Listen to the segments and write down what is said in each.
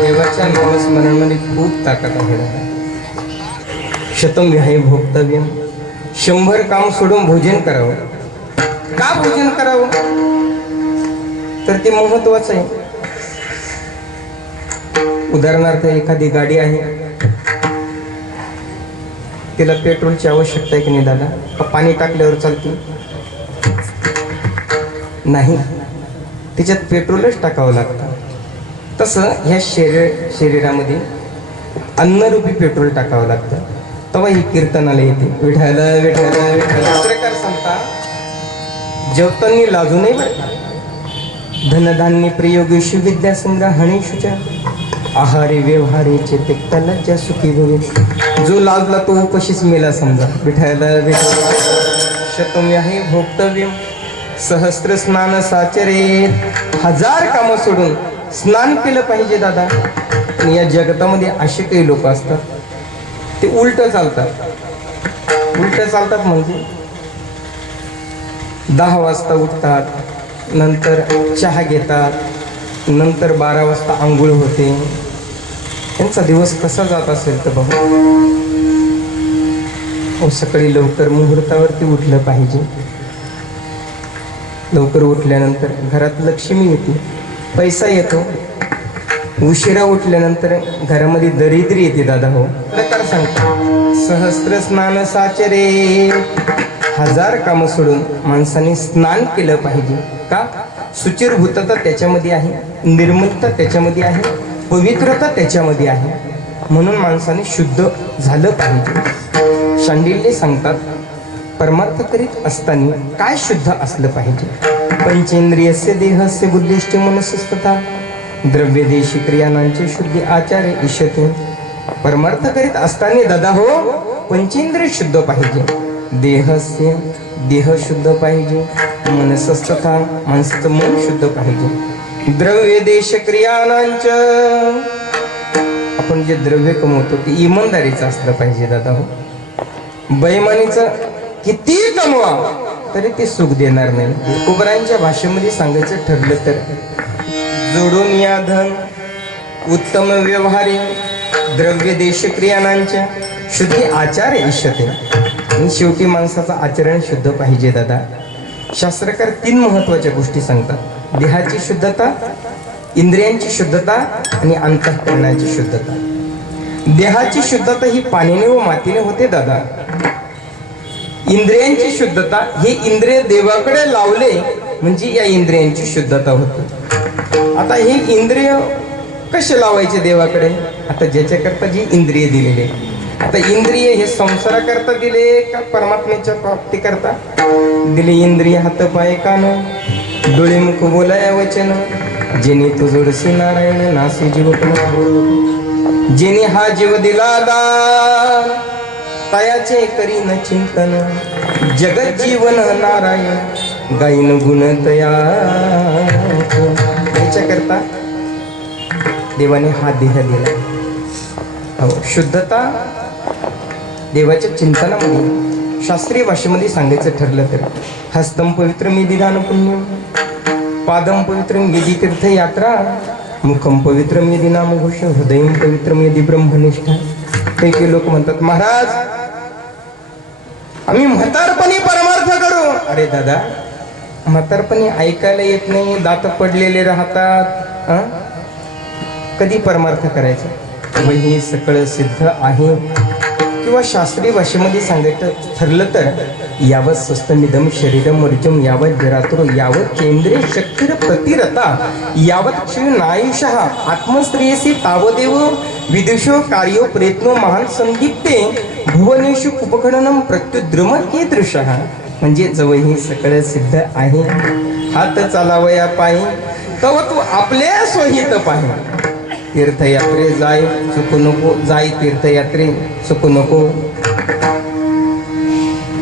देवाच्या नामस्मरणामध्ये खूप ताकद आहे. शतम विहाय भोक्तव्यम. 100 काम सोडून भोजन करावं. का भोजन करावं तर ते महत्वाचं आहे. उदाहरणार्थ एखादी गाडी आहे, तिला पेट्रोलची आवश्यकता आहे की नाही दादा? का पाणी टाकल्यावर चालते? नाही, तिच्यात पेट्रोलच टाकावं लागतं. तसं ह्या शरीरामध्ये अन्नरूपी पेट्रोल टाकावं लागतं, तेव्हा ही कीर्तनाला येते. विठ्ठल विठ्ठल विठ्ठल प्रकार सांगता. जेवतांनी लाजू नाही बरं. धनधान्य प्रयोगेशु विद्या संग्रहणेशुच्या आहारे व्यवहारे चेते लज्जा सुखी भवे. जो लाजला तो उपाशीच मेला समजा. विठ्ठल विठ्ठल. शतम आहे भोक्तव्य. सहस्त्र स्नान साचरेत. 1000 कामं सोडून स्नान केलं पाहिजे दादा. आणि या जगतामध्ये असे काही लोक असतात, ते उलट चालतात. उलट चालतात म्हणजे 10 वाजता उठतात, नंतर चहा घेतात, नंतर 12 वाजता आंघोळ होते. त्यांचा दिवस कसा जात असेल तर बघा. सकाळी लवकर मुहूर्तावरती उठलं पाहिजे. लवकर उठल्यानंतर घरात लक्ष्मी येते, पैसा येतो. उशिरा उठल्यानंतर घरामध्ये दरिद्री येते दादा. हो प्रकार सांगतो. सहस्त्र स्नान साचरे. 1000 कामं सोडून माणसाने स्नान केलं पाहिजे. का? शुचिर्भूतता त्याच्यामध्ये आहे, निर्मलता त्याच्यामध्ये आहे, पवित्रता त्याच्यामध्ये आहे. म्हणून माणसाने शुद्ध झालं पाहिजे. शांडिल्य सांगतात, परमार्थ करीत असताना काय शुद्ध असलं पाहिजे? पंचेंद्रियस्य देहस्य बुद्धिश्च मनसस्तथा द्रव्य देशी क्रियानांचे शुद्धी आचार्य इष्यते. परमार्थ करीत असताना दादा हो, पंचेंद्रिय शुद्ध पाहिजे, देह शुद्ध पाहिजे, मनसस्तथा माणसाचं मन शुद्ध पाहिजे. द्रव्य देश क्रियानांच, आपण जे द्रव्य कमवतो ते इमानदारीचं असलं पाहिजे दादा हो. बेईमानीचं किती कमवा तरी ते सुख देणार नाही. कुबरांच्या भाषेमध्ये सांगायचं ठरलं तर, जोडून या धन उत्तम व्यवहारी द्रव्य देश क्रियानांच्या शुद्धी आचार इष्यते. आणि शेवटी माणसाचं आचरण शुद्ध पाहिजे दादा. शास्त्रकार 3 महत्वाच्या गोष्टी सांगतात: देहाची शुद्धता, इंद्रियांची शुद्धता आणि अंतःकरणाची शुद्धता. देहाची शुद्धता ही पाण्याने व मातीने होते दादा. इंद्रियांची शुद्धता, हे इंद्रिय देवाकडे लावले म्हणजे या इंद्रियांची शुद्धता होते. आता हे इंद्रिय कसे लावायचे देवाकडे? आता ज्याच्याकरता जी इंद्रिय दिलेले, आता इंद्रिय हे संसाराकरता दिले का परमात्म्याच्या प्राप्ती करता दिले? इंद्रिय हात पाय कान डोळे मुख बोलाया वचन, जेणे तू जोडसी नारायण नासी जीव पण. जेणे हा जीव दिला दान तयाचे करीन चिंतन, जगत जीवन नारायण गायन गुण तया. याच्याकरता देवाने हा देह दिला. शुद्धता देवाच्या चिंतनामध्ये शास्त्रीय भाषेमध्ये सांगायचं ठरलं तर, हस्तम पवित्र मेदी दान पुण्यम, पादम पवित्र मेदी तीर्थयात्रा, मुखम पवित्र मेदी नामघोष, हृदयम पवित्र मेदी ब्रह्मनिष्ठा. काही लोक म्हणतात, महाराज आम्ही म्हातारपणी परमार्थ करू. अरे दादा, म्हातारपणी ऐकायला येत नाही, दात पडलेले राहतात, कधी परमार्थ करायचं? व हे सगळं सिद्ध आहे. किंवा शास्त्रीय भाषेमध्ये सांगायचं ठरलं तर, यावत स्वस्तमिदम शरीरम वर्जम यावत जरातुर यावत केंद्रे शक्तिर प्रतिरता यावत क्षीणायुषः आत्मस्त्रियसी तावदेव विदुषो कार्यो प्रयत्नो महान संदीप्ते भुवनेषु उपखडनम प्रत्युद्रम कीदृशः. म्हणजे जवळ हे सगळं सिद्ध आहे. हात चालावया पायी तव तू आपल्या सोहित पाहि. तीर्थयात्रे जाय चुकू नको, जाय तीर्थयात्रे चुकू नको.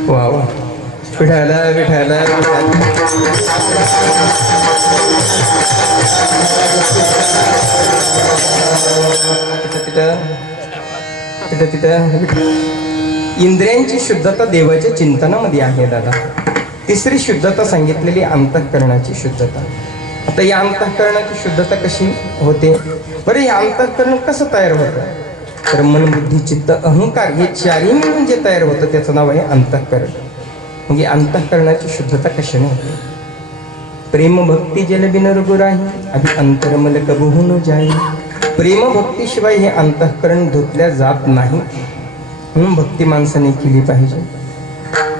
वा वा. विठाला विठाला इंद्रियांची शुद्धता देवाच्या चिंतनामध्ये आहे दादा. तिसरी शुद्धता सांगितलेली अंतःकरणाची शुद्धता. आता या अंतःकरणाची शुद्धता कशी होते बरं? हे अंतःकरण कसं तयार होतं? तर मन बुद्धी चित्त अहंकार हे चारही मिळून जे तयार होतं त्याचं नाव आहे अंतःकरण. म्हणजे अंतःकरणाची शुद्धता कशाने होते? प्रेम भक्ती जल बिन रघुराही अभि अंतरमल कबहू न जाई. प्रेम भक्तीशिवाय हे अंतःकरण धुतल्या जात नाही. म्हणून भक्ती माणसाने केली पाहिजे,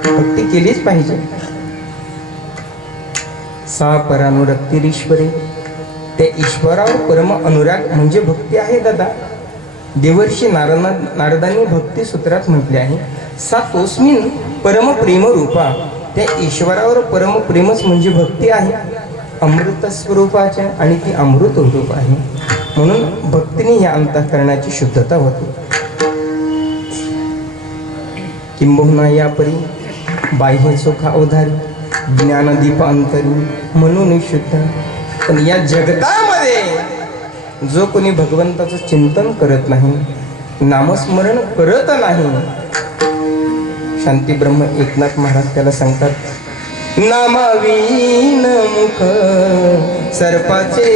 भक्ती केलीच पाहिजे. सा परानुरक्तीरीश्वरे, त्या ईश्वरावर परम अनुराग म्हणजे भक्ती आहे दादा. देवर्षी नारदांनी भक्ती सूत्रात म्हटले आहे, सा तोस्मिन परम प्रेम रूपा. त्या ईश्वरावर परम प्रेमच म्हणजे भक्ती आहे, अमृत स्वरूपाच्या, आणि ती अमृत रूप आहे. म्हणून भक्तीने ह्या अंतःकरणाची शुद्धता होते. किंबहुना या परी बाह्य सुख अवधारी ज्ञानदीप अंतरी म्हणून शुद्ध. पण या जगतामध्ये जो कोणी भगवंताचं चिंतन करत नाही, नामस्मरण करत नाही, शांती ब्रह्म एकनाथ महाराज त्याला सांगतात, नामावीन मुख सर्पाचे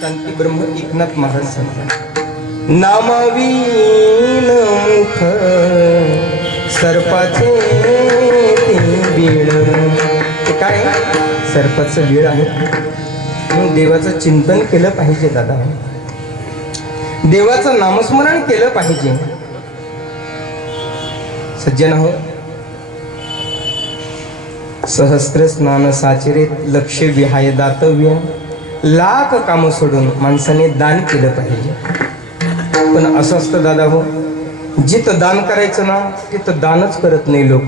शांती ब्रह्म एकनाथ महाराज सांगतात, नामावीन मुख सर्पाचे बीळ. काय सर्पाचं बीळ आहे. म्हणून देवाचं चिंतन केलं पाहिजे दादा, देवाचं नामस्मरण केलं पाहिजे. सज्जन हो, सहस्त्र स्नान साचरेत लक्ष विहाय दातव्य. लाख काम सोडून माणसाने दान केलं पाहिजे. पण असं असतं दादा हो, जिथं दान करायचं ना तिथं दानच करत नाही लोक.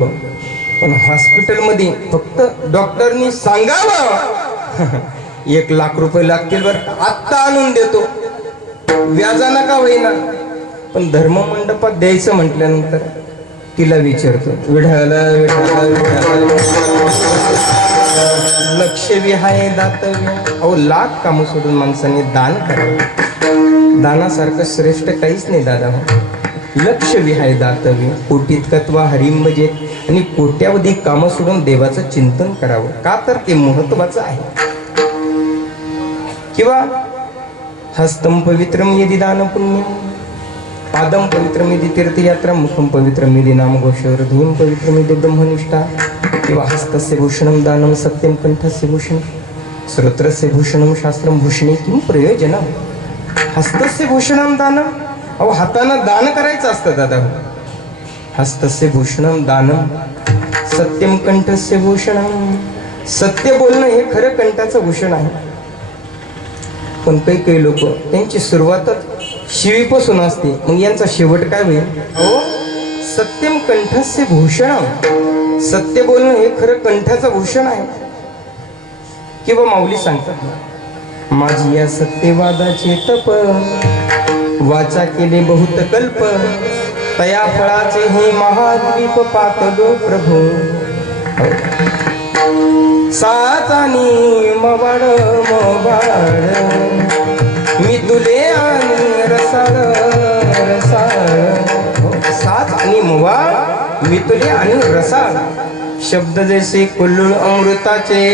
पण हॉस्पिटलमध्ये फक्त डॉक्टरनी सांगावं 1 लाख रुपये लागतील बरं, आत्ता आणून देतो, व्याजानं का होईना. पण धर्म मंडपात द्यायचं म्हटल्यानंतर तिला विचारतो, विढाला विढाला विढाला लक्ष विहाय दातव्य. अहो, लाख काम सोडून माणसाने दान करावं. दानासारखं श्रेष्ठ काहीच नाही दादा. लक्ष विहाय दातव्य, कोटीत तत्वा हरिम भजेत. आणि कोट्यावधी काम सोडून देवाचं चिंतन करावं. का तर ते महत्वाचं आहे. किंवा हस्तम पवित्रम यदि दान पुण्य, पादम पवित्रम यदि तीर्थयात्रा, मुखम पवित्रम यदि नामघोष, हृदयम पवित्रम यदि ब्रह्मनिष्ठा. किंवा हस्तस्य भूषणम दानम सत्यम, कंठस्य भूषणम, श्रोत्रस्य भूषणम शास्त्रम भूषणे किम प्रयोजनम. हस्तस्य भूषणम दानम, अहो हातानं दान करायचं असतं दादा. हस्तस्य भूषणम दानम सत्यम, कंठस्य भूषणम. सत्य बोलणं हे खरं कंठाचं भूषण आहे. पण काही लोक त्यांची सुरुवातच शिवीपासून असते, मग यांचा शेवट काय होईल? हो, सत्यम कंठस्य भूषण. सत्य बोलणं हे खरं कंठाचं भूषण आहे. किंवा माऊली सांगतात, माझी या सत्यवादाचे तप, वाचा केले बहुत कल्प, तया फळाचे हे महाद्वीप पातलो प्रभू. साच आणि मवाड मी तुले आणि रसाळ रसाळ. साच आणि मवाड मी तुले आणि रसाळ. शब्द जैसे कुल्लूळ अमृताचे,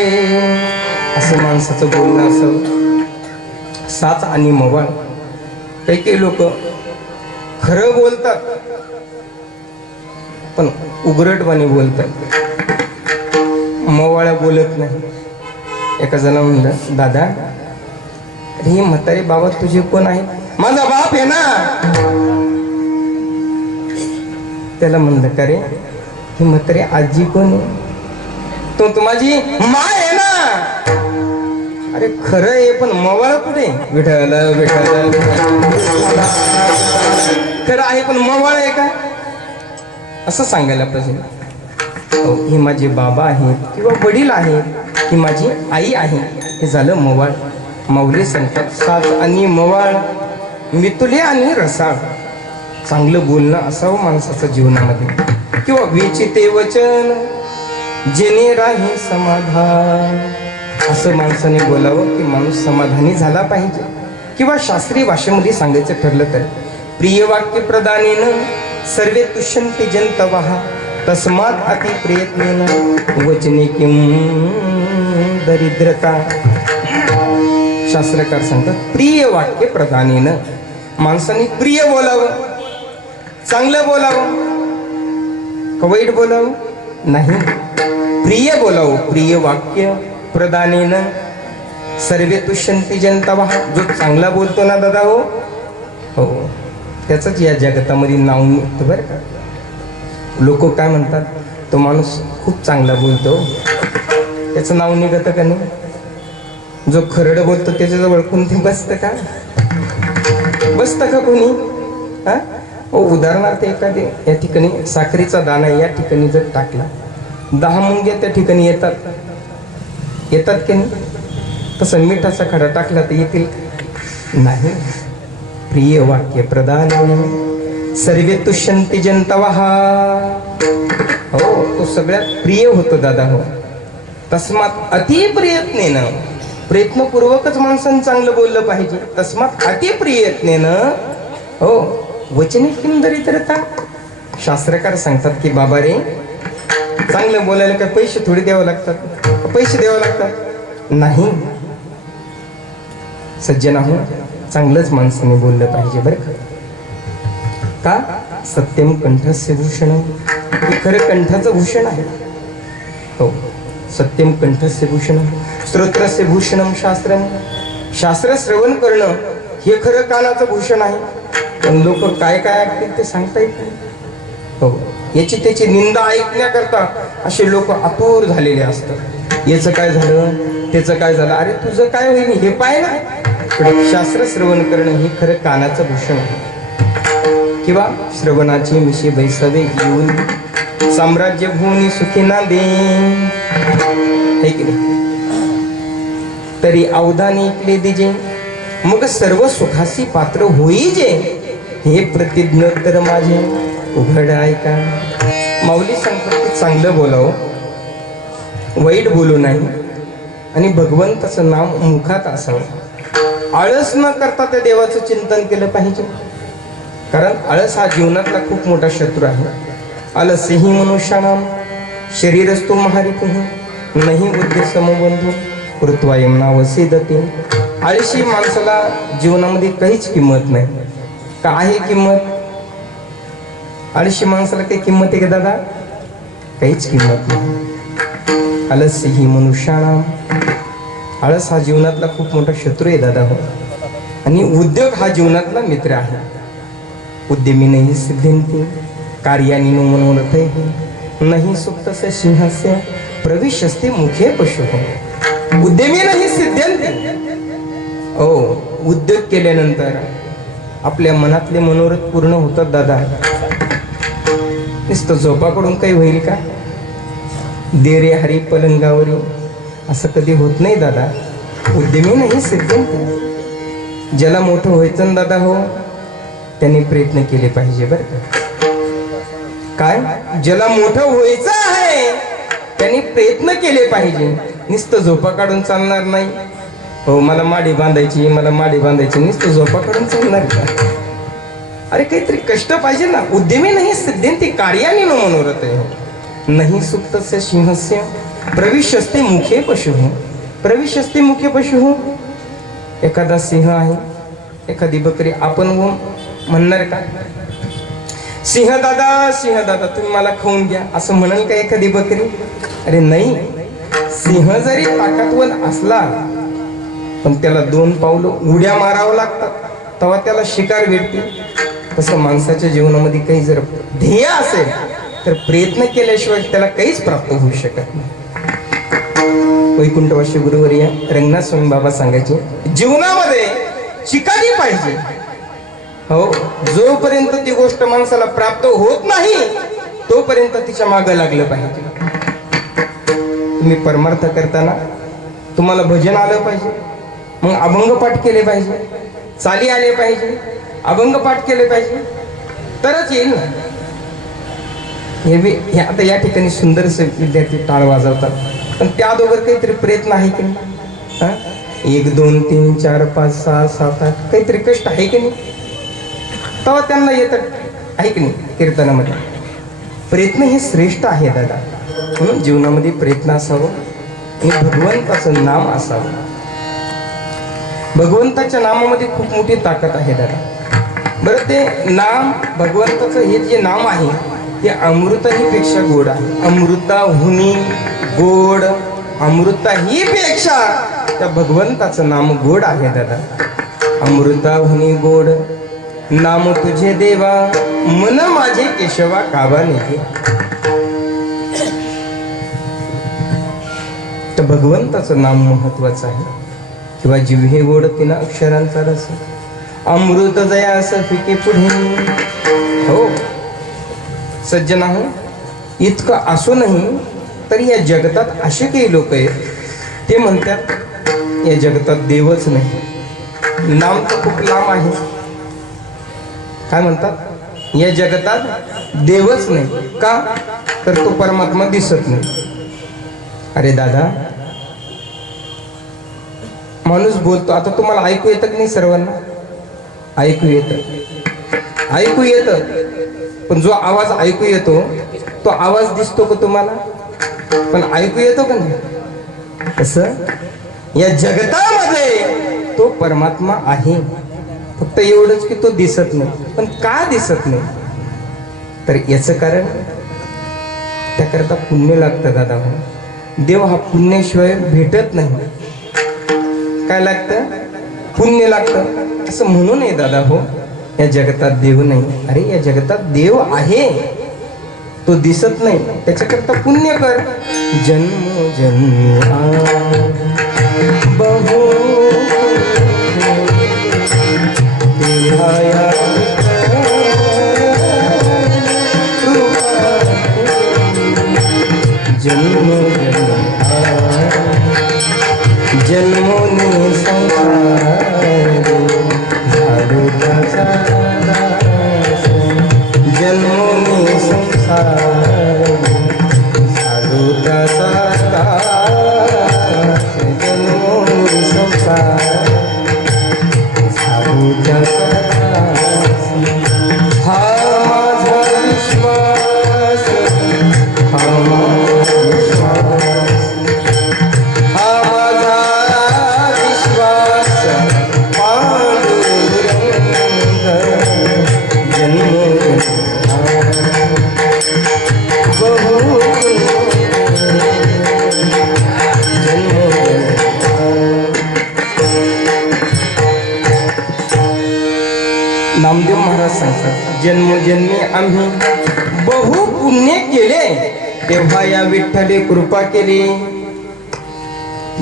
असं माणसाचं बोलणं असं. साच आणि मवाळ. काही काही लोक खरं बोलतात पण उघडटपणे बोलतात, मवाळा बोलत नाही. एका जण म्हणलं, दादा हे म्हातारे बाबा तुझे कोण आहे? माझा बाप आहे ना. त्याला म्हणलं, का रे ही म्हातारे आजी कोण आहे? तो माझी माय आहे ना. अरे खरं आहे पण मवाळ कुठे? विठ्ठल विठ्ठल. खरं आहे पण मवाळ आहे का? असं सांगायला पाहिजे. हे माझे बाबा आहेत किंवा वडील आहेत, ही माझी आई आहे, हे झालं मवाळ. माऊली सांगतात, साच आणि मवाळ मितुले आणि रसाळ. चांगलं बोलणं असावं माणसाचं जीवनामध्ये. किंवा विचिते वचन जेणे राही समाधान, असं माणसाने बोलावं की माणूस समाधानी झाला पाहिजे. किंवा शास्त्रीय भाषेमध्ये सांगायचं ठरलं तर, प्रिय वाक्य प्रदानेन सर्वे तुष्यन्ते जंतवः, तस्मात् अति प्रयत्नेन वचने किं दरिद्रता. शास्त्रकार सांगतात, प्रिय वाक्य प्रदानेन, माणसाने प्रिय बोलावं, चांगलं बोलावं का वाईट बोलावं? नाही, प्रिय बोलावं. प्रिय वाक्य प्रदानेन सर्वे तुष्यन्ते जंतवः. जो चांगला बोलतो ना दादा, हो हो, त्याचंच या जगतामध्ये नाव निघतं बरं का. लोक काय म्हणतात, तो माणूस खूप चांगला बोलतो, त्याचं नाव निघतं का नाही? जो खरड बोलतो त्याच्याजवळ कोणते बसतं का? बसतं का कोणी? हा, उदाहरणार्थ एखादे या ठिकाणी साखरेचा दाणा या ठिकाणी जर टाकला, 10 मुंग्या त्या ठिकाणी येतात की नाही? तसं मिठाचा खडा टाकला तर येतील नाही. प्रिय वाक्य प्रदान सर्वे तुष्यन्ते जंतवः. हो, तो सगळ्यात प्रिय होतो दादा. हो, तस्मात अति प्रयत्नेन, प्रयत्नपूर्वकच माणसानं चांगलं बोललं पाहिजे. तस्मात अति प्रयत्नेन हो वचने किं दरिद्रता. शास्त्रकार सांगतात की बाबा रे, चांगलं बोलायला काय पैसे थोडे द्यावं लागतात? पैसे द्यावं लागतात? नाही. सज्जन हो, चांगलंच माणसाने बोललं पाहिजे बरं का. सत्यम कंठस्य भूषणम, हे खरं कंठाचं भूषण आहे. हो, सत्यम कंठस्य भूषणम, श्रोत्रस्य भूषणम शास्त्रम. शास्त्र श्रवण करणं हे खरं कानाचं भूषण आहे. पण लोक काय काय ऐकतील ते सांगता येत नाही. हो, याची त्याची निंदा ऐकण्याकरता असे लोक आतुर झालेले असतात. याचं काय झालं, त्याचं काय झालं, अरे तुझं काय होईल हे पाय ना. शास्त्र श्रवण करणं हे खरं कानाचं भूषण आहे. किंवा श्रवणाची मिशी बैसवे घेऊन साम्राज्य भूनी सुखी ना दे, है की नाही? तरी अवधानी ऐकले दिजे, मग सर्व सुखासी पात्र होई जे, हे प्रतिज्ञोत्तर माझे उघड ऐका. माऊली सांगतात की चांगलं बोलावं, वाईट बोलू नाही, आणि भगवंताचं नाम मुखात असावं. आळस न करता त्या देवाचं चिंतन केलं पाहिजे. कारण आळस हा जीवनातला खूप मोठा शत्रू आहे. आलस्य ही मनुष्याणाम शरीरस्तु महारिपुः नहि बुद्धी समबंधू कृत्वायम नावसेदते. आळशी माणसाला जीवनामध्ये काहीच किंमत नाही. का आहे किंमत? आळशी माणसाला काही किंमत आहे का दादा? काहीच किंमत नाही. आलस्य ही मनुष्याणाम, आळस हा जीवनातला खूप मोठा शत्रू आहे दादा. हो, आणि उद्योग हा जीवनातला मित्र आहे. उद्यमी नाही सिद्ध्यन्ति कार्यानि नो मनोरथैः नहि सुप्तस्य सिंहस्य प्रविशस्ते मुखे पशुः. उद्यमी नाही सिद्ध्यन्ति. ओ, उद्योग केल्यानंतर आपल्या मनातले मनोरथ पूर्ण होतात दादा. नुसतं झोपाकडून काही होईल का? दे रे हरी पलंगावरी असं कधी होत नाही दादा. उद्यमी नाही सिद्धांत. ज्याला मोठं व्हायचं ना दादा हो, त्यांनी प्रयत्न केले पाहिजे बरं का. काय ज्याला मोठं व्हायचं आहे त्यांनी प्रयत्न केले पाहिजे. नुसतं झोपा काढून चालणार नाही हो. मला माडी बांधायची, मला माडी बांधायची, नुसतं झोपा काढून चालणार का? अरे काहीतरी कष्ट पाहिजे ना. उद्यमी नाही सिद्धांती कार्याने न मनोरथ आहे. नाही सुप्तस्य सिंहस्य प्रविशस्ते मुखे पशु. प्रविशस्ते मुखे पशु. एखादा सिंह आहे, एखादी बकरी, आपण हो म्हणणार का सिंह दादा तुम्ही मला खाऊन घ्या असं म्हणाल का एखादी बकरी? अरे नाही. सिंह जरी ताकदवान असला पण त्याला 2 पावलं उड्या मारावं लागतात तेव्हा त्याला शिकार भेटते. तसं माणसाच्या जीवनामध्ये काही जर ध्येय असेल तर प्रयत्न केल्याशिवाय त्याला काहीच प्राप्त होऊ शकत नाही. वैकुंठवासी गुरुवर्य रंगनाथ स्वामी बाबा सांगायचे, जीवनामध्ये चिकाटी पाहिजे हो. जोपर्यंत ती गोष्ट माणसाला प्राप्त होत नाही तोपर्यंत तिच्या मागं लागलं पाहिजे. तुम्ही परमार्थ करताना तुम्हाला भजन आलं पाहिजे, मग अभंग पाठ केले पाहिजे, चाली आले पाहिजे, अभंग पाठ केले पाहिजे, तरच येईल ना. हे आता या ठिकाणी सुंदरसे विद्यार्थी टाळ वाजवतात, पण त्या दोघर काहीतरी प्रयत्न आहे की नाही? 1 2 3 4 5 6 7 8 काहीतरी कष्ट आहे की नाही? तेव्हा त्यांना येतात आहे की नाही? कीर्तनामध्ये प्रयत्न हे श्रेष्ठ आहे दादा. म्हणून जीवनामध्ये प्रयत्न असावं आणि भगवंताचं नाम असावं. भगवंताच्या नामामध्ये खूप मोठी ताकद आहे दादा. बरं ते नाम भगवंताचं हे जे नाम आहे ते अमृताही पेक्षा गोड आहे. अमृताहुनी गोड, अमृताही पेक्षा त्या भगवंताचं नाम गोड आहे दादा. अमृताहुनी गोड नाम तुझे देवा, मन माझे केशवा काबा निघे. तर भगवंताचं नाम महत्वाचं आहे. किंवा जिव्हे गोड तिना अक्षरांचा रस, अमृत जया असं फिके पुढे. हो सज्जना हो, इतकं असूनही तरी या जगतात असे काही लोक आहेत ते म्हणतात या जगतात देवच नाही. नाम तर खूप लांब आहे. काय म्हणतात? या जगतात देवच नाही. का? तर तो परमात्मा दिसत नाही. अरे दादा, माणूस बोलतो. आता तुम्हाला ऐकू येतं की नाही? सर्वांना ऐकू येतं, ऐकू येतं. पण जो आवाज ऐकू येतो तो आवाज दिसतो का तुम्हाला? पण ऐकू येतो का नाही? तसं या जगतामध्ये तो परमात्मा आहे. फक्त एवढंच की तो दिसत नाही. पण का दिसत नाही? तर याचं कारण त्याकरता पुण्य लागतं दादा. देव हा पुण्याशिवाय भेटत नाही. काय लागतं? पुण्य लागतं. असं म्हणू नये दादा हो या जगतात देव नाही. अरे या जगतात देव आहे, तो दिसत नाही. त्याच्याकरता पुण्य कर. जन्म जन्म बहु देहाया जन्म जन्मोनी संसार झाडू त्याचा जन्मोनी संसार झाडू त्याचा जन्मोनी संसार झाडू त्याचा. हा माझा विश्वास, हा माझा विश्वास, हा माझा विश्वास पांडुरंग जन्म बहु नामदेव महाराज सांगतात, जन्मोजन्मी आम्ही बहु पुण्य केले तेव्हा या विठ्ठले कृपा केली.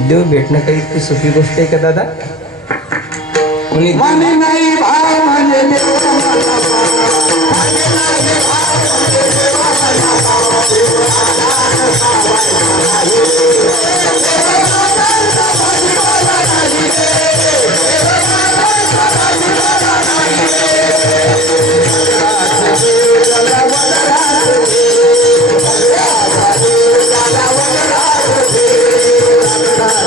देव भेटणं काही इतकी सोपी गोष्ट आहे का दादा? म्हणे मनी नाही भाव म्हणजे देव मला पाव. मनी नाही भाव म्हणजे देव मला पाव. देवाला सावायचा नाही रे. देवाला सावायचा नाही रे. देवाला सावायचा नाही रे. वनराज देवाला वनराज दे. वनराज देवाला वनराज दे. वनराज देवाला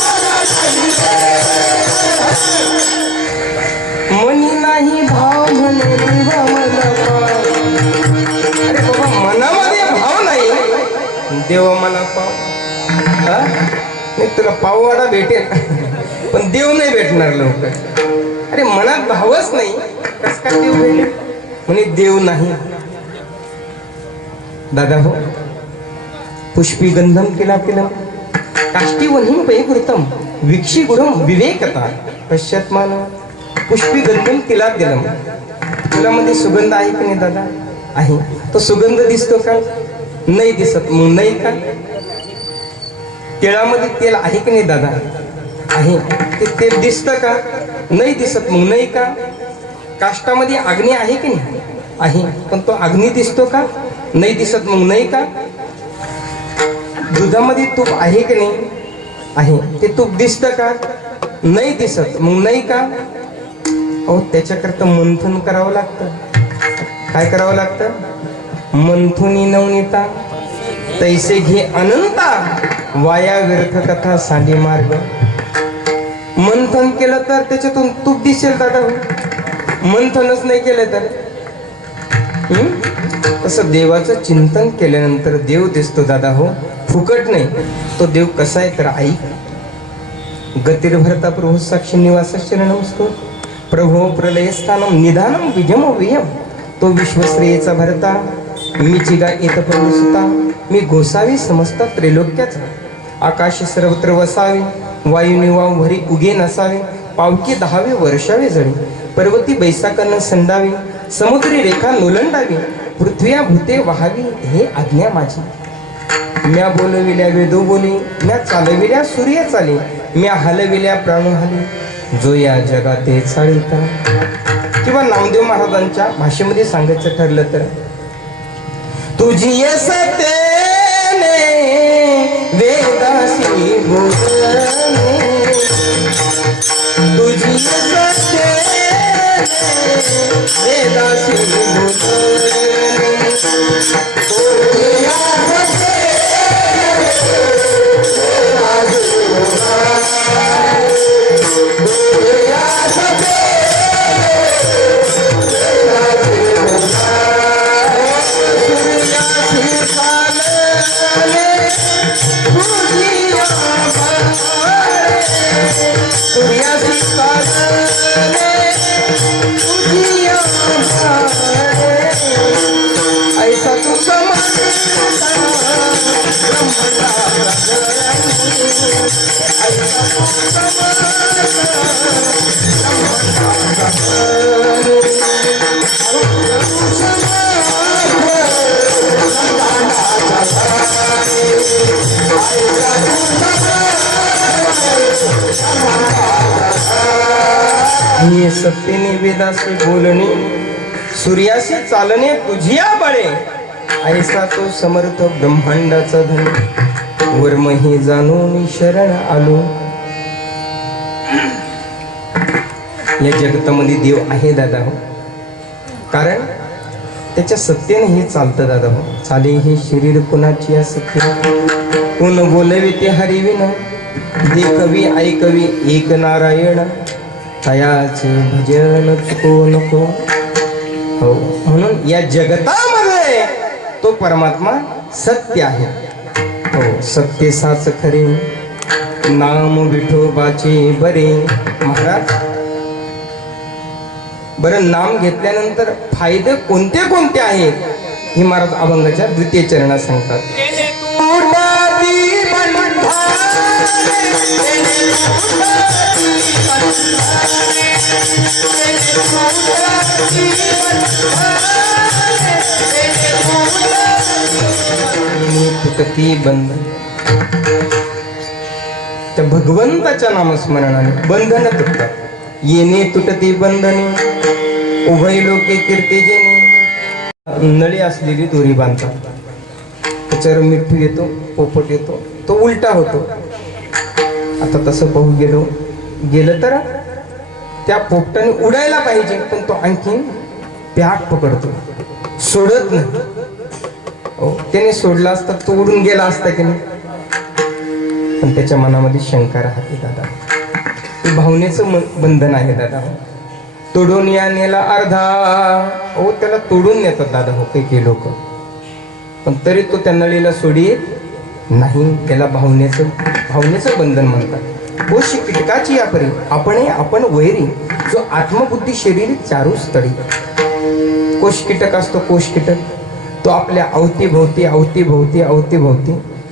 वनराज दे. मनी नाही भाव म्हणे देवा मला पाव. अरे बाबा मनामध्ये भाव नाही देवा मला पाव. हा नाही तुला पाववाडा भेटेल पण देव नाही भेटणार लवकर. अरे मनात भावच नाही कस काय देव भेटेल म्हणे देव नाही. दादा हो पुष्पी गंधम केला केलं काष्टी वन्ही वैकृतम वीक्षी गुरम विवेकता पश्चात्मान पुष्पी गंधम केला गेलं. फुलामध्ये सुगंध आहे की नाही दादा? आहे. तो सुगंध दिसतो का? नाही दिसत. मग नाही का? केळामध्ये तेल आहे की नाही दादा? आहे. ते तेल दिसतं का? नाही दिसत. मग नाही का? काष्टामध्ये अग्नी आहे की नाही? आहे. पण तो अग्नी दिसतो का? नाही दिसत. मग नाही का? दुधामध्ये तूप आहे की नाही? आहे. ते तूप दिसतं का? नाही दिसत. मग नाही का? अहो त्याच्याकरता मंथन करावं लागतं. काय करावं लागतं? मंथुनी नवनीता तैसे घे अनंता वाया व्यर्थ कथा सांडी मार्ग. मंथन केलं तर त्याच्यातून तूप दिसेल दादा. मंथनच नाही केलं तर तसं देवाचं चिंतन केल्यानंतर देव दिसतो दादा हो. फुकट नाही. तो देव कसा आहे तर आई गतिर्भरता प्रभू साक्षी निवासश्च नमस्कार प्रभो प्रलयस्थानम निधानम विजम व्ययम. तो विश्वश्रेयचा भरता मीची गा येत प्रभुसुता. मी घोसावी समस्त त्रैलोक्याचा. आकाश सर्वत्र वसावे वायुनी वाव भरी उगे नसावे. पावकी 10वे वर्षावे जळे पर्वती बैसाकन संडावी. समुद्री रेखा नोलंडावी पृथ्व्या भूते वहावी हे आज्ञा माझी. म्या बोलविल्या वेदो बोली म्या चालविल्या सूर्य चाले म्या हलविल्या प्राण हले जो या जगाते चालिता. किंवा नामदेव महाराजांच्या भाषेमध्ये सांगायचं ठरलं तर तुझी सतेने वेदासी बोलणे तुझी सतेने वेदासी बोलणे ऐसा तू हे सत्तेने वेदाशी बोलणे सूर्याशी चालणे तुझिया बळे. ऐसा तो समर्थ ब्रह्मांडाचा धन वर्म हे जाणून शरण आलो. या जगतामध्ये देव आहे दादा हो. कारण त्याच्या सत्तेने हे चालतं दादा हो. चाले हे शरीर कुणाची या सत्य कोण बोलवे ते हरिविन देखवी ऐकवी एक नारायण तयाचे भजन चुको नको. हो म्हणून या जगतामध्ये तो परमात्मा सत्य आहे. हो सत्य साच खरे नाम विठोबाचे बरे. महाराज बरं, नाम घेतल्यानंतर फायदे कोणते कोणते आहेत हे महाराज अभंगाच्या द्वितीय चरणात सांगतात. तुटती बंध, त्या भगवंताच्या नामस्मरणाने बंधन तुटतात. येणे तुटती बंधने, उभय लोके कीर्ती जेणे. नळी असलेली दोरी बांधतात, त्याच्यावर मिठू येतो, पोपट येतो, तो उलटा होतो. आता तसं पाहू गेलं तर त्या पोपटाने उडायला पाहिजे, पण तो आणखीन पॅक पकडतो, सोडत नाही. त्याने सोडला असता तो उडून गेला असता की नाही, पण त्याच्या मनामध्ये शंका राहते दादा. ते भावनेचं बंधन आहे दादा. तोडून या नेला अर्धा, त्याला तोडून नेतात दादा हो काही लोक, पण तरी तो त्या नळीला सोडीत नाही. त्याला भावनेचं बंधन म्हणतात. कोश कीटकाची यापरी आपण वैरी, जो आत्मबुद्धी शरीर चारूच तडी. कोश कीटक असतो, कोश कीटक तो आपल्या अवतीभोवती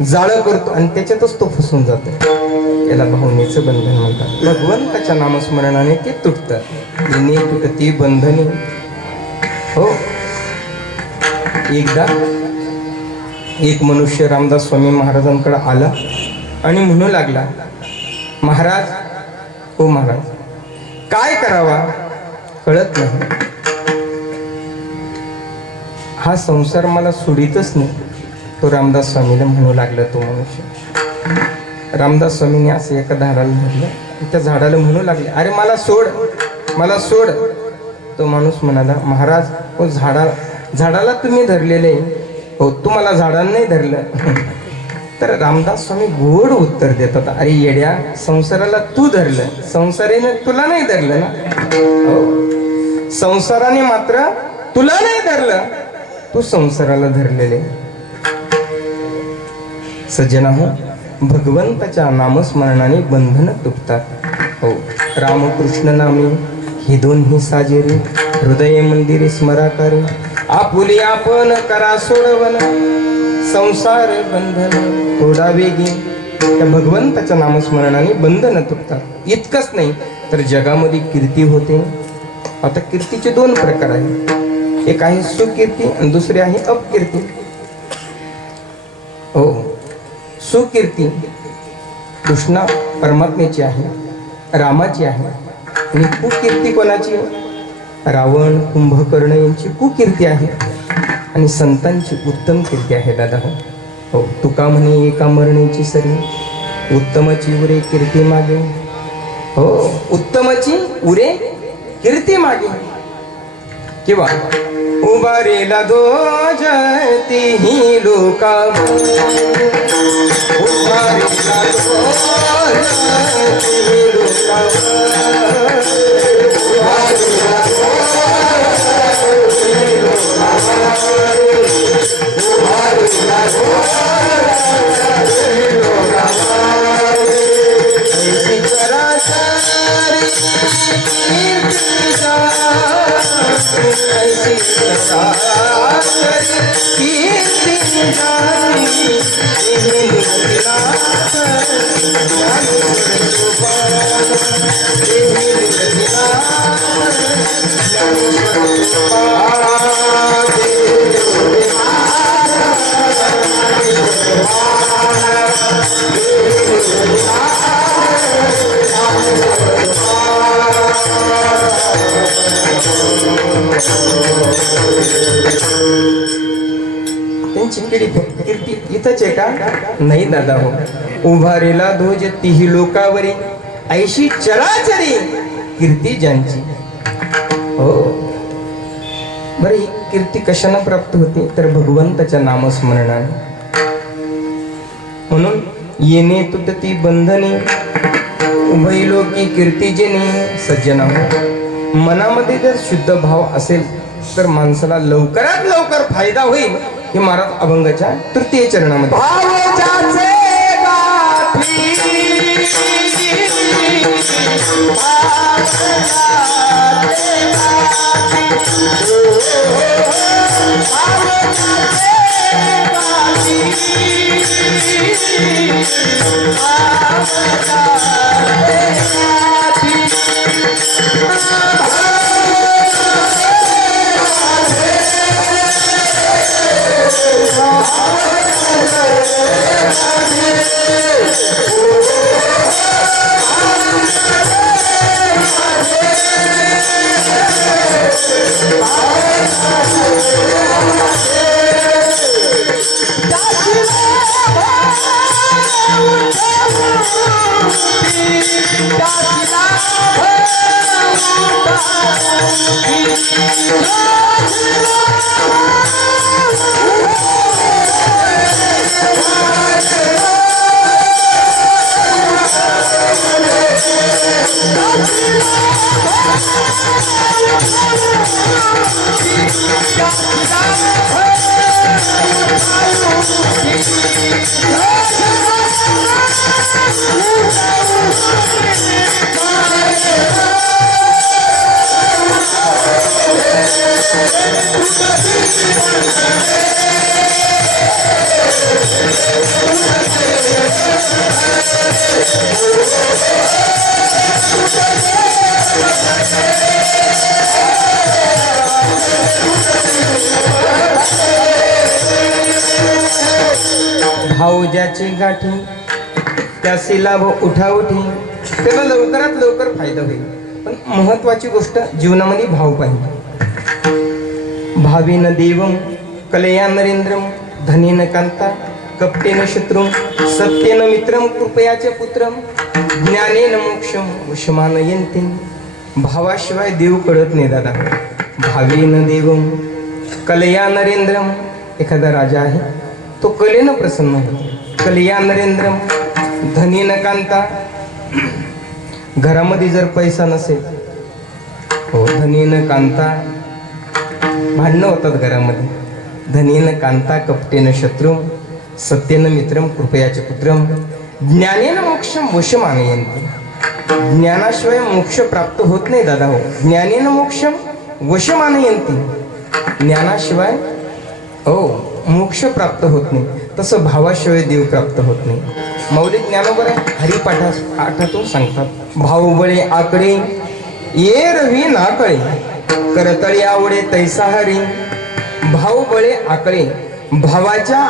जाळं करतो आणि त्याच्यातच तो फसून जातो. याला भावनेचं बंधन म्हणतात. भगवंताच्या नामस्मरणाने ते तुटतात. येणे तुटती बंधने. हो, एकदा एक मनुष्य रामदास स्वामी महाराजांकडे आला आणि म्हणू लागला, महाराज, ओ महाराज, काय करावा कळत नाही. हा संसार मला सोडीतच नाही. तो रामदास स्वामीला म्हणू लागला. तो मनुष्य रामदास स्वामीने असं एका झाडाला धरलं, त्या झाडाला म्हणू लागले, अरे मला सोड. तो माणूस म्हणाला, महाराज, हो झाडाला तुम्ही धरलेले, हो तुम्हाला झाडाला नाही धरलं. तर रामदास स्वामी गोड उत्तर देतात, अरे येड्या, संसाराला तू धरलं, संसाराने तुला नाही धरलं ना. हो, संसाराने मात्र तुला नाही धरलं, तू संसाराला धरलेले. सज्जना हो, भगवंताच्या नामस्मरणाने बंधन तुटतात. हो, रामकृष्ण नामे हे दोन्ही साजेरी, हृदय मंदिरे स्मराकारी. आपुले आपण करा सोडवन, संसार बंधन थोडा वेगी. त्या भगवंताच्या नामस्मरणाने बंधन तुटतात. इतकंच नाही तर जगामध्ये कीर्ती होते. आता कीर्तीचे दोन प्रकार आहेत. एक आहे सुकीर्ती आणि दुसरी आहे अपकीर्ती. हो, सुकीर्ती कृष्ण परमात्म्याची आहे, रामाची आहे. आणि कुकीर्ती कोणाची? रावण, कुंभकर्ण यांची कुकीर्ती आहे. आणि संतांची उत्तम कीर्ती आहे दादा. हो, तुका म्हणे एका मरणेची सरी, उत्तमाची उरे कीर्ती मागे. हो, उत्तमाची उरे कीर्ती मागे. किंवा उभारेला ध्वज तीही लोका, उभारेला ध्वज तीही लोका, उभारेला ध्वज तीही लोका, उभारेला ध्वज तीही लोका. ऐसी चराचर कीर्ती ऐसी चराचर कीर्ती जानी, त्यांची कीर्ती इथंच आहे का? नाही दादा. हो, उभारेला ध्वज तीही लोकावरी, ऐशी चराचरी कीर्ती ज्यांची. हो, बरं, ही कीर्ती कशाने प्राप्त होते? तर भगवंताच्या नामस्मरणाने. म्हणून येणे तुटती बंधने, उभय लोकी कीर्ती जेणे. सज्जना हो, मनामध्ये जर शुद्ध भाव असेल तर माणसाला लवकरात लवकर फायदा होईल. हे महाराज अभंगाच्या तृतीय चरणामध्ये. भाऊ ज्याची गाठी त्यासी लाभ उठाउठी, त्याला लवकरात लवकर फायदा होईल. पण महत्वाची गोष्ट जीवनामध्ये भाव पाहिजे. भावेन देवं कलया नरेंद्रम धनेन कांता कपटेन शत्रुं सत्येन मित्रं कृपयाचे पुत्रं ज्ञानेन मोक्षं वशमानयन्ति. भावाशिवाय देव कळत नाही दादा. भावेन देवं कलया नरेंद्रम, एखादा राजा आहे तो कलेनं प्रसन्न होतो. कलया नरेंद्रम धनेन कांता, घरामध्ये जर पैसा नसेल, हो धनेन कांता, भांडणं होतात घरामध्ये. धनेन कांता कपटेन शत्रू सत्येन मित्रम कृपयाचे पुत्रम ज्ञानेन मोक्षम वशमानयन्ति. ज्ञानाशिवाय मोक्ष प्राप्त होत नाही दादा. हो ज्ञानेन मोक्षम वशमानयन्ति, ज्ञानाशिवाय हो मोक्ष प्राप्त होत नाही. तसं भावाशिवाय देव प्राप्त होत नाही. मौलिक ज्ञानोबर हरिपाठातून सांगतात, भाऊ बळे आकडे ये रवी नाकळे करतळी आवडे तैसा हरी. भाऊ बळे आकडे, भावाच्या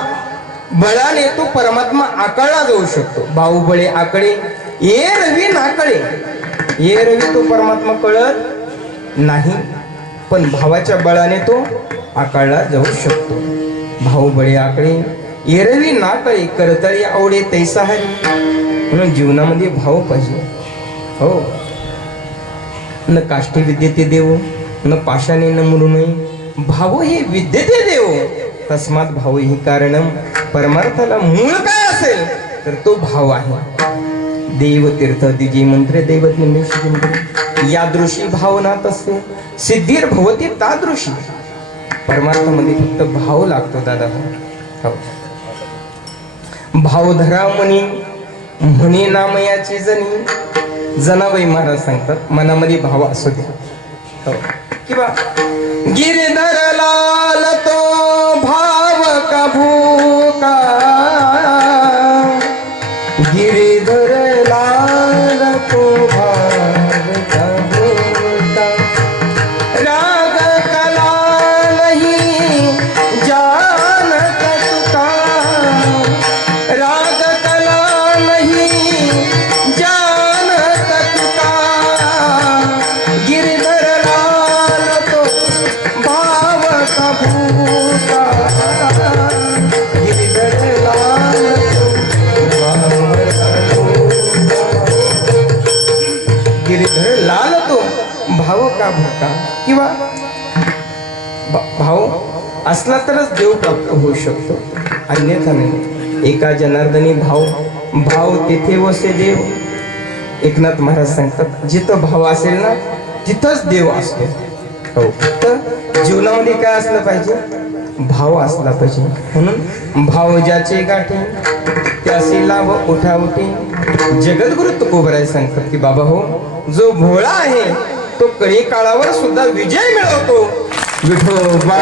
बळाने तो परमात्मा आकळला जाऊ शकतो. भाऊ बळे आकडे ये रवी नाकळे, ये रवी तो परमात्मा कळत नाही, पण भावाच्या बळाने तो आकळला जाऊ शकतो. भाऊ बळे आकडे एरवी ना कळे करतळी आवडे तैसा हरी. म्हणून जीवनामध्ये भाव पाहिजे. हो न काष्टी विद्येते देव न पाशाने न मृणय भाव हे विद्येते देव तस्मात भाव ही कारणम. परमार्थाला मूळ काय असेल तर तो भाव आहे. देव तीर्थ दिजे मंत्र दैवत निमेष यादृशी भावना तसे सिद्धीर भवती तादृशी. परमार्थामध्ये फक्त भाव लागतो दादा. हो भाव धरा मनी म्हणे नामयाची जनी. जनाबाई महाराज सांगतात मनामध्ये भाव असू द्या. हो किंवा गिरधर लाल तो भाव का भूका, गिरधर लाल तो भाव का भूका. राग कला नहीं जानत तुका, राग कला नहीं जानत तुका. गिरधर लाल तो भाव का भूका, गिरधर लाल तो भाव का भूका. गिरधर लाल तो भाव का भूका. किंवा भाव असला तरच देव प्राप्त होऊ शकतो, अन्यथा नाही. एका जनार्दनी भाव, भाव तेथे वसे देव. एकनाथ महाराज सांगतात जिथं भाव असेल ना तिथंच देव असतो. हो तर जीवनामध्ये काय असलं पाहिजे, भाव असला पाहिजे. म्हणून भाव ज्याचे गाठी त्याचे लाभ उठावटी. जगद्गुरु तुकोबराय सांगतात की बाबा हो, जो भोळा आहे तो कळी काळावर सुद्धा विजय मिळवतो. विठोबा